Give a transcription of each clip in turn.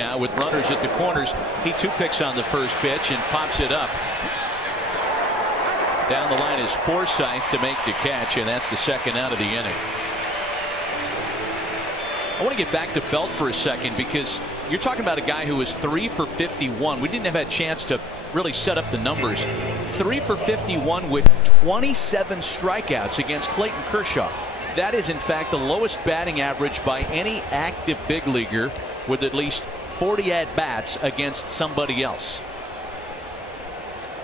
now with runners at the corners. He too picks on the first pitch and pops it up. Down the line is Forsythe to make the catch, and that's the second out of the inning. I want to get back to Belt for a second, because you're talking about a guy who was 3 for 51. We didn't have a chance to really set up the numbers. 3 for 51 with 27 strikeouts against Clayton Kershaw. That is in fact the lowest batting average by any active big leaguer with at least 40 at-bats against somebody else.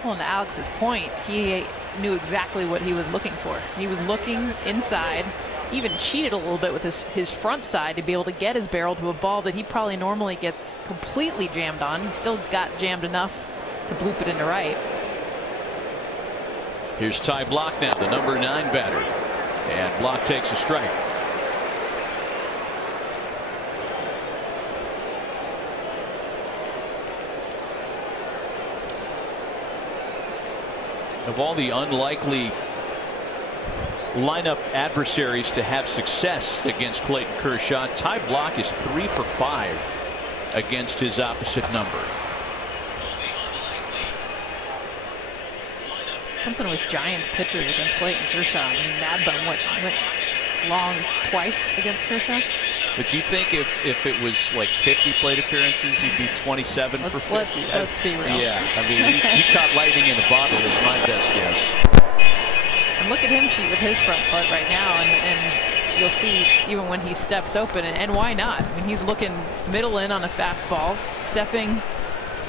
Well, to Alex's point, he knew exactly what he was looking for. He was looking inside, even cheated a little bit with his front side to be able to get his barrel to a ball that he probably normally gets completely jammed on. He still got jammed enough to bloop it into right. Here's Ty Blach now, the number 9 batter, and Blach takes a strike. Of all the unlikely lineup adversaries to have success against Clayton Kershaw, Ty Blach is 3 for 5 against his opposite number. Something with Giants pitchers against Clayton Kershaw. I mean, Mad Bum went long twice against Kershaw. But do you think if it was like 50 plate appearances, he'd be 27 for 50? Let's be real. Yeah, I mean, he caught lightning in a bottle is my best guess. And look at him cheat with his front foot right now, and you'll see even when he steps open, and why not? I mean, he's looking middle in on a fastball, stepping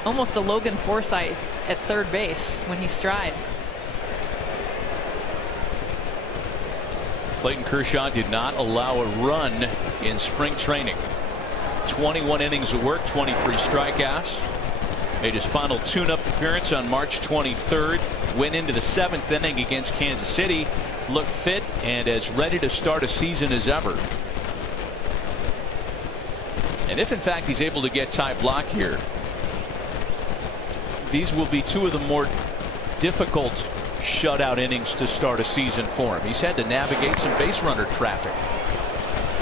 almost a Logan Forsythe at third base when he strides. Clayton Kershaw did not allow a run in spring training. 21 innings of work, 23 strikeouts. Made his final tune-up appearance on March 23rd. Went into the 7th inning against Kansas City. Looked fit and as ready to start a season as ever. And if in fact he's able to get Ty Blach here, these will be 2 of the more difficult shutout innings to start a season for him. He's had to navigate some base runner traffic.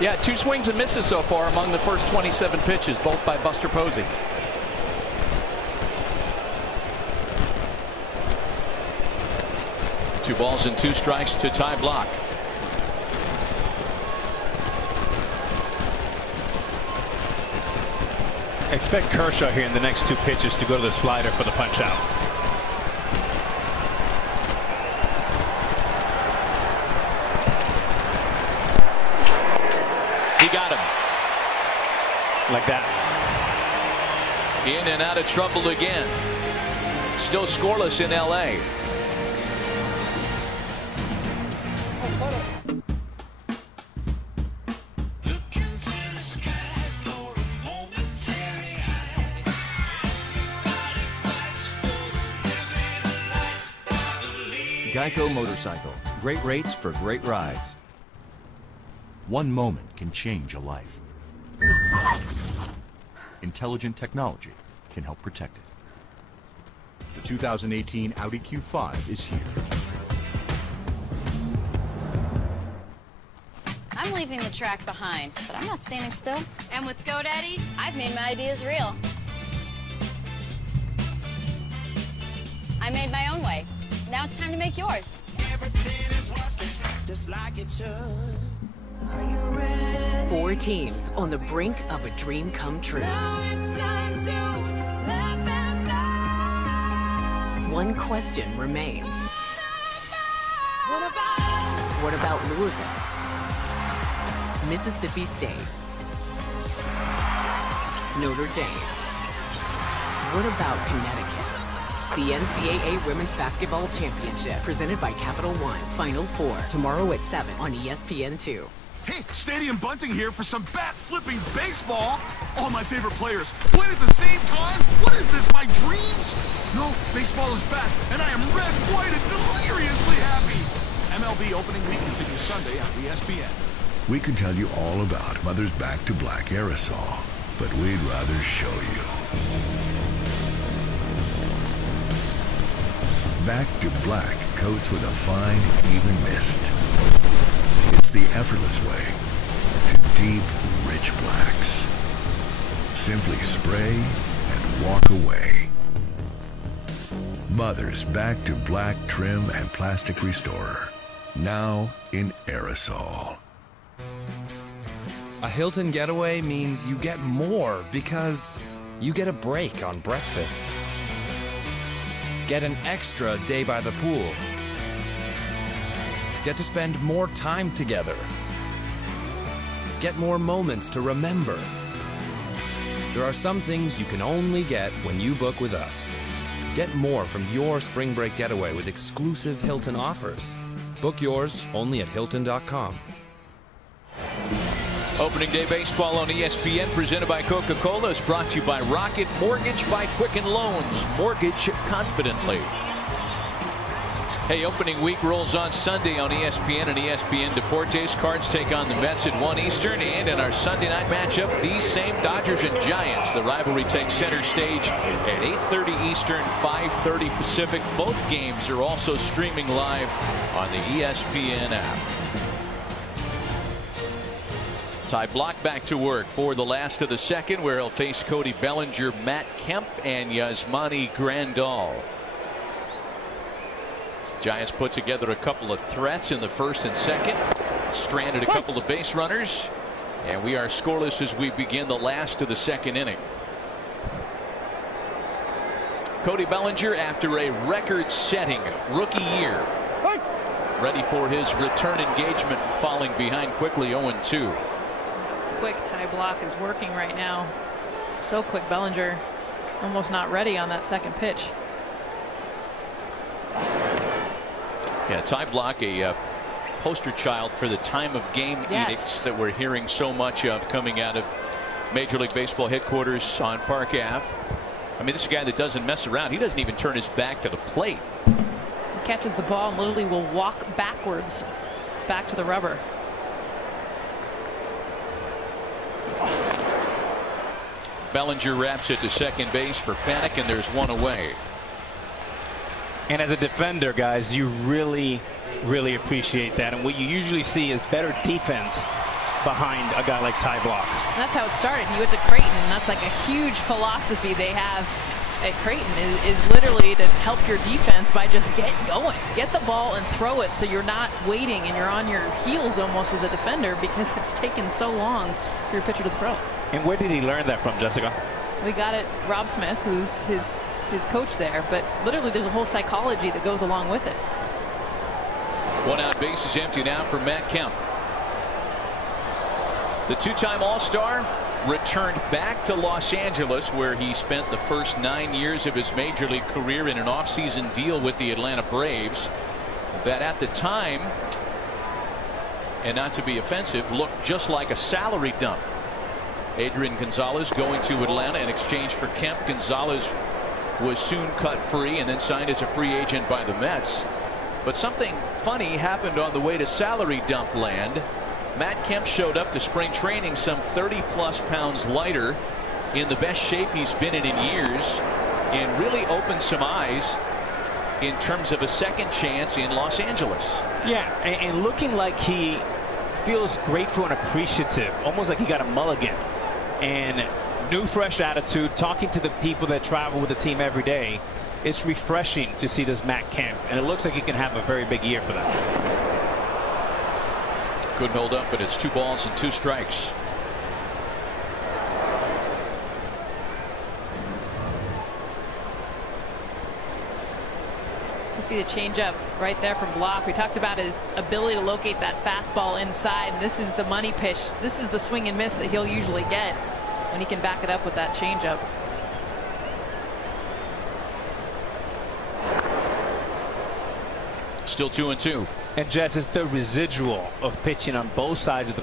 Yeah, 2 swings and misses so far among the first 27 pitches, both by Buster Posey. Two balls and 2 strikes to Ty Blach. Expect Kershaw here in the next 2 pitches to go to the slider for the punch out. He got him. Like that. In and out of trouble again. Still scoreless in LA. Geico Motorcycle. Great rates for great rides. One moment can change a life. Intelligent technology can help protect it. The 2018 Audi Q5 is here. I'm leaving the track behind, but I'm not standing still. And with GoDaddy, I've made my ideas real. I made my own way. Now it's time to make yours. Everything is working just like it should. Are you ready? 4 teams on the brink of a dream come true. Now it's time to let them know. One question remains. What about Louisville? Mississippi State? Notre Dame? What about Connecticut? The NCAA Women's Basketball Championship, presented by Capital One. Final 4, tomorrow at 7 on ESPN2. Hey, Stadium Bunting here for some bat-flipping baseball. All my favorite players playing at the same time? What is this, my dreams? No, baseball is back, and I am red, white, and deliriously happy. MLB opening week continues Sunday on ESPN. We could tell you all about Mother's Back to Black aerosol, but we'd rather show you. Back to Black coats with a fine, even mist. It's the effortless way to deep, rich blacks. simply spray and walk away. Mother's back to Blach trim and plastic restorer. Now in aerosol. A Hilton getaway means you get more because you get a break on breakfast. Get an extra day by the pool. Get to spend more time together. Get more moments to remember. There are some things you can only get when you book with us. Get more from your spring break getaway with exclusive Hilton offers. Book yours only at Hilton.com. Opening day baseball on ESPN presented by Coca-Cola is brought to you by Rocket Mortgage by Quicken Loans. Mortgage confidently. Hey, opening week rolls on Sunday on ESPN and ESPN Deportes. Cards take on the Mets at 1 Eastern. And in our Sunday night matchup, these same Dodgers and Giants. The rivalry takes center stage at 8:30 Eastern, 5:30 Pacific. Both games are also streaming live on the ESPN app. Ty Blach back to work for the last of the second, where he'll face Cody Bellinger, Matt Kemp, and Yasmani Grandal. Giants put together a couple of threats in the first and second, stranded a couple of base runners, and we are scoreless as we begin the last of the second inning. Cody Bellinger, after a record-setting rookie year, ready for his return engagement, falling behind quickly 0-2. Quick Ty Blach is working right now. So quick. Bellinger almost not ready on that second pitch. Yeah, Ty Blach, a poster child for the time of game edicts that we're hearing so much of coming out of Major League Baseball headquarters on Park Ave. I mean, this is a guy that doesn't mess around. He doesn't even turn his back to the plate. He catches the ball and literally will walk backwards back to the rubber. Bellinger wraps it to second base for panic, and there's one away. And as a defender, guys, you really appreciate that. And what you usually see is better defense behind a guy like Ty Blach. And that's how it started. He went to Creighton, and that's like a huge philosophy they have at Creighton is literally to help your defense by just get going. Get the ball and throw it so you're not waiting and you're on your heels almost as a defender because it's taken so long for your pitcher to throw. And where did he learn that from, Jessica? We got it, Rob Smith, who's his coach there, but literally there's a whole psychology that goes along with it. One out, base is empty now for Matt Kemp. The two-time All-Star returned back to Los Angeles, where he spent the first 9 years of his major league career in an offseason deal with the Atlanta Braves that at the time, and not to be offensive, looked just like a salary dump. Adrian Gonzalez going to Atlanta in exchange for Kemp. Gonzalez was soon cut free and then signed as a free agent by the Mets. But something funny happened on the way to salary dump land. Matt Kemp showed up to spring training some 30+ pounds lighter, in the best shape he's been in years, and really opened some eyes in terms of a second chance in Los Angeles. Yeah, and looking like he feels grateful and appreciative, almost like he got a mulligan. And new fresh attitude, talking to the people that travel with the team every day. It's refreshing to see this Matt Kemp, and it looks like he can have a very big year for that. Couldn't hold up, but it's 2 balls and 2 strikes. You see the changeup right there from Blach. We talked about his ability to locate that fastball inside. This is the money pitch. This is the swing and miss that he'll usually get when he can back it up with that changeup. Still 2-2. And Jess, it's the residual of pitching on both sides of the